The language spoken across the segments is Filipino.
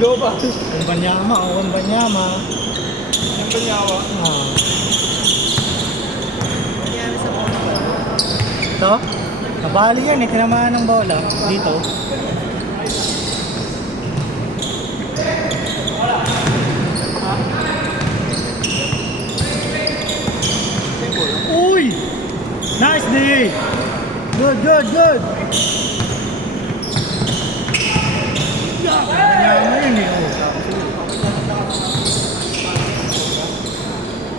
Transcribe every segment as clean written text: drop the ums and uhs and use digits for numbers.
Yo ba? Kumbanyama, o kumbanyama. Kumbanyawa. Nangyari sa bola. Ito? Nabali yan eh, tinamaan ng bola. Dito. Uy! Nice day! Good, good, good! Kumbanyama yun eh. Oh.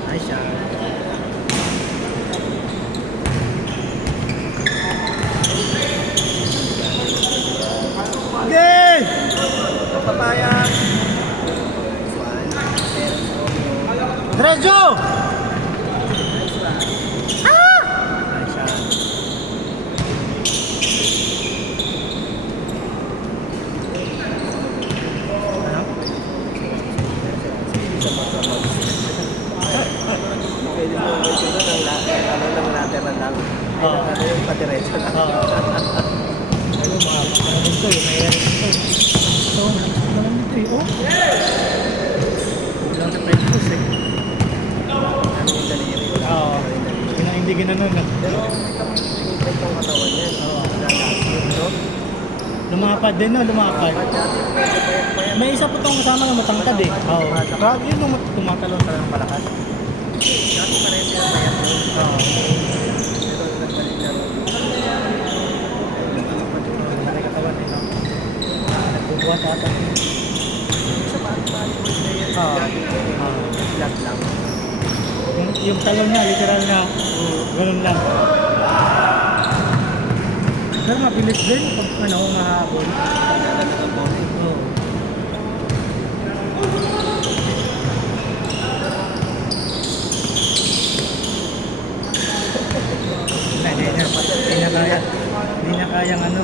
Nice shot. Okay! Papaya. Diretso! Ah! Nice shot. Ano? Pwede mo ito na ng lateral lang. Oo. Ano yung patiretso lang. Ayun, ano dito eh, may ito. So, naman dito eh, oh. Wala sa practice eh. Ano yung daliri? Oo. Yun ang hindi ginanon ah. Pero tingin ko yung katawan niya. Oo. Lalasin, no? Lumapad din no, lumapad. Payat-payat. May isa po tong kasama na matangkad eh. Oo. Grabe yun nung tumatalon talagang malakas. Dati pareho sila payat mo. Oo. Pero nagbalik na rin. Malaki katawan eh, no? Nagbubuhat ata. Sa balik-balik mo na yan. Oo. Flat lang. Yung talon niya, literal na, ganun lang. Pero mabilis din pag ano, mahabol. Nagdadala ng bowling. Oo. Hindi niya kayang ano,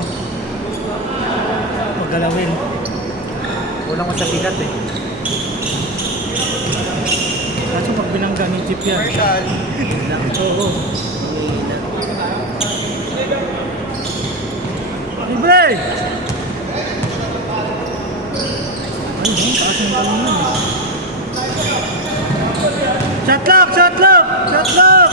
maggalawin. Kulang ko sa bigat eh. Kaso pag binangga ni Chip yan. Oo. Libre! Ay, taas ng talong yun eh. Shot lock! Shot lock! Shot lock!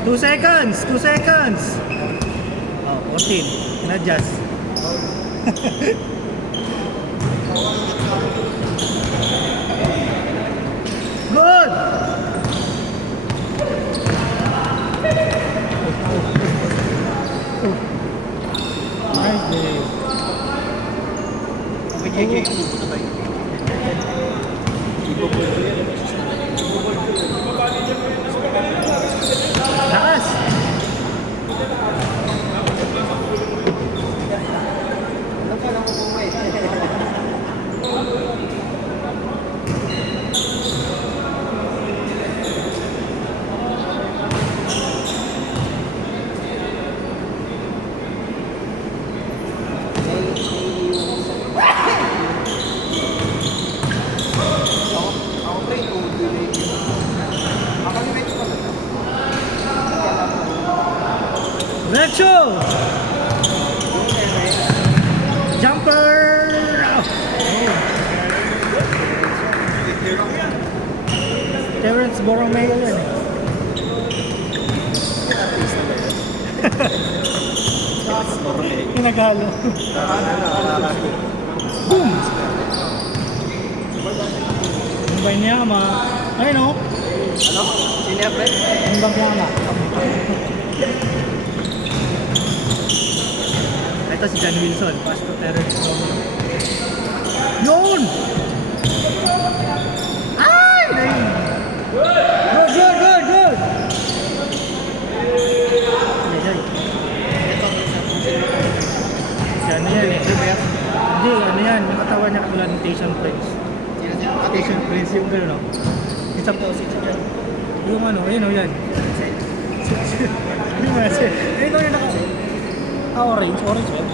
2 seconds! 2 seconds! Oh, 14. In-adjust. Good! Nice day. Magiging bubuto ba yun? Ibubuto yan. Lakas! Ano ka lang umuwi? Ako pre, uulit yun. Ako ni Medyo pa lang. Retro! Jumper! Oh. Terrence Borromeo yan eh. Yung naghalo. Boom! Yung Banyama. Ayun o. Ano? Sino yan, pre? Yung Banyama. Ito si John Wilson. Pass to Terrence Borromeo. Yun! Ay! Good, good, good, good! Si ano yan eh? Hindi, ano yan? Yung katawan niya katulad ng Station Prince. Station Prince yung gano'n, no? Isang posit siya. Yung ano, ayun o yan. Yung nga siya. Ayun o yung naka... Ah, orange. Orange ba?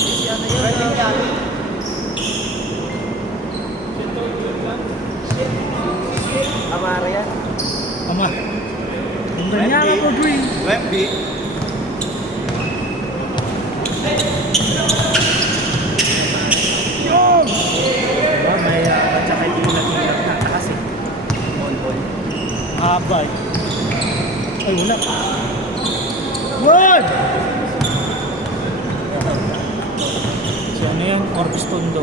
Si ano yun? Amara yan. Ama. Yung Banyama po, Green. Wemby. Haba eh. Ay, wala. Good! Si ano yan? Orbis Tondo.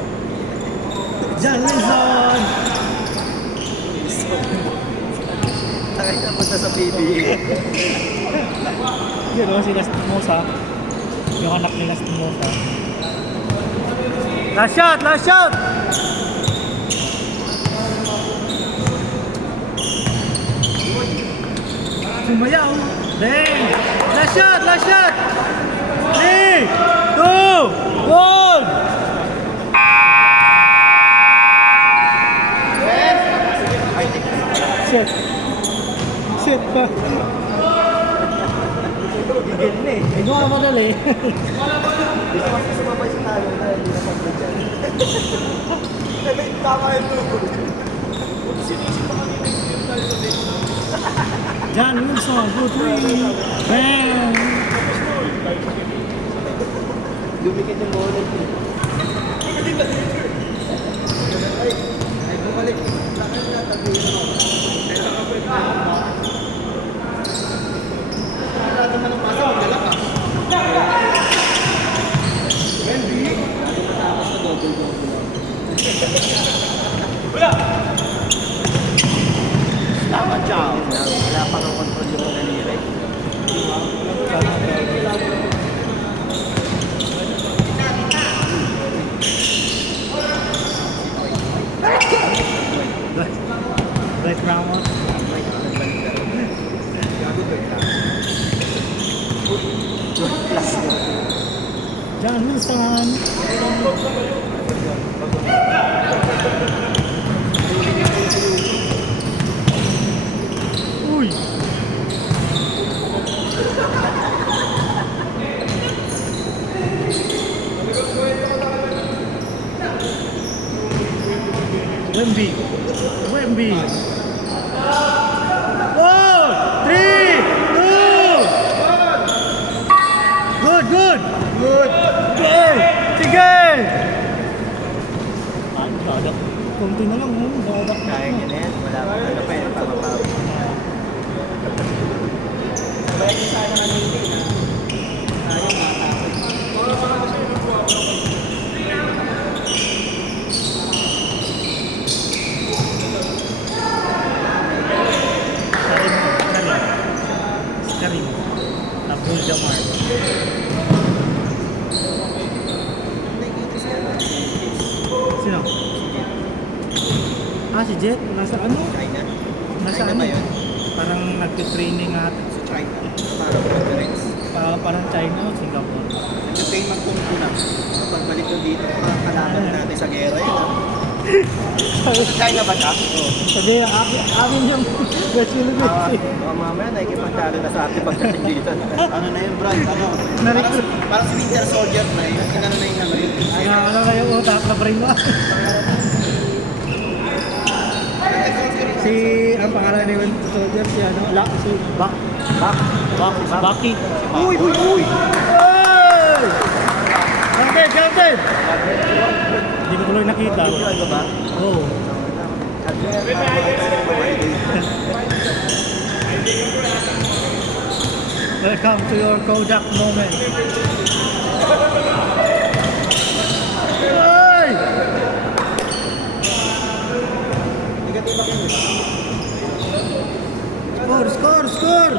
John Wilson! Takay na punta sa PBA. Yun o, si Lastimosa. Yung anak ni Lastimosa. Last shot! Last shot! Sumayaw! Dang! Last shot! Last shot! 3, 2, 1! Set. Set pa. Gigil na eh. Ito nga madali. Hindi ko kasi sumabay sa talo na hindi na pagdadyan. Tama yung tubo. John Wilson, good three. Bang! Dumikit yung bola. Ay, bumalik. Lakad na, tabihin mo. Lahat naman ang pasa, magdala ka. Wendy. Tapos na double-double. Tama, ciao. Wala pa kang control yung nanire. Right Ramos. John Wilson. Uy. Wemby. Wemby. 4, 3, 2. Good, good. Good. Okay. Sige. Dadak. Kunti na lang, dadak. Kaya ka na yan. Wala pa. Ano pa yun? Pamapaw. Sabay niyo sana ng hindi na. Ayaw matapos. Karim. Abdul Jamar. Sino? Ah, si Jet. Nasa ano? China? Nasa China ano? ba yun? Parang nagtitraining ata. Sa China. Parang preference. Parang China o Singapore. Nag-train man kung una. Pagbalik ko dito, mga kalaban natin sa gera yun. Sa China ba siya? Oo. Sabi, amin yung West Philippines. Mamaya nakikipagtalo na sa atin pagdating dito. Ano na yun, Brad? Ano? Narik- Parang si Winter Soldier na yun. Inano na yung ano yun. Ano na yung utak na brain mo? Si, ang pangalan ni Winter Soldier, si ano? Si Bucky. Uy, uy, uy! Hey! Captain, Captain! Hindi ko tuloy nakita. Ano ba? Oo. Welcome to your Kodak moment. Hey! Negatiba kayo, di ba? Score, score, score!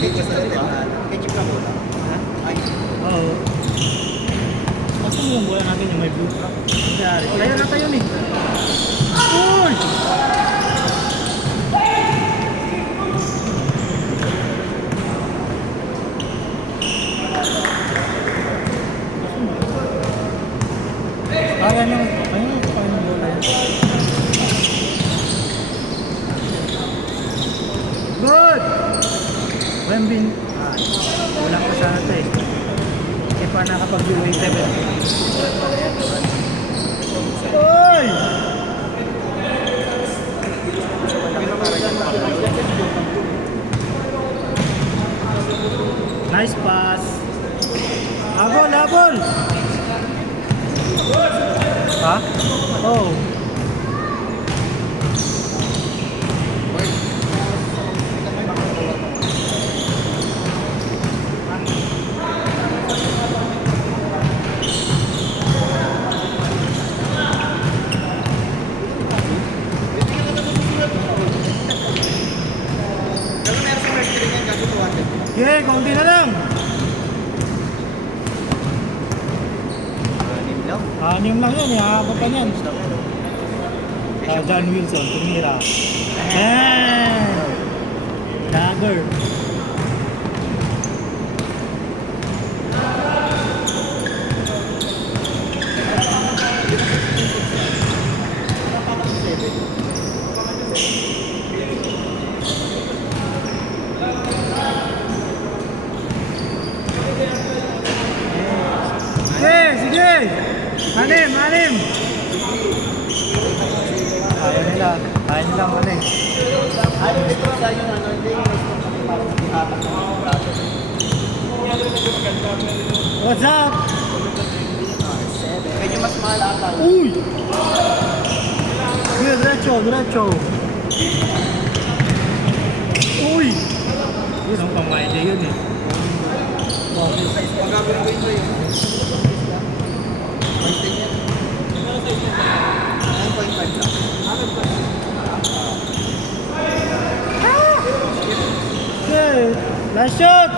Ketchup na rin, ketchup na muna. Ay, Oo. Basta mo yung bola natin yung may blue. Kaya na tayo eh. Uy! Kaya nang, ayun, kaya nang bola yan. Good! Wembin. Wala ko sana ito eh. Kasi pa nakapag-UA 7. Uy! Nice pass. Labol, labol! Ha? Oh. Pero meron sa mercury niyan, kaso 200. Okay, konti na lang. Anim lang. Anim lang yun, ihahaba pa niyan. Lang yan, oh. John Wilson, tumira. Ayan! Dagger. Sige, sige! Anim, anim! Ayaw nila. Ayaw nila ang ano eh. Ano ito sa yung ano, hindi yung parang ihatak ng mga braso. What's up? Medyo mas mahal ata. Uy! Sige, diretso, diretso. Uy! Yun ang pamaide yun eh. Pag gagawin ko ito yun. 9.5 lang. Okay, last shot!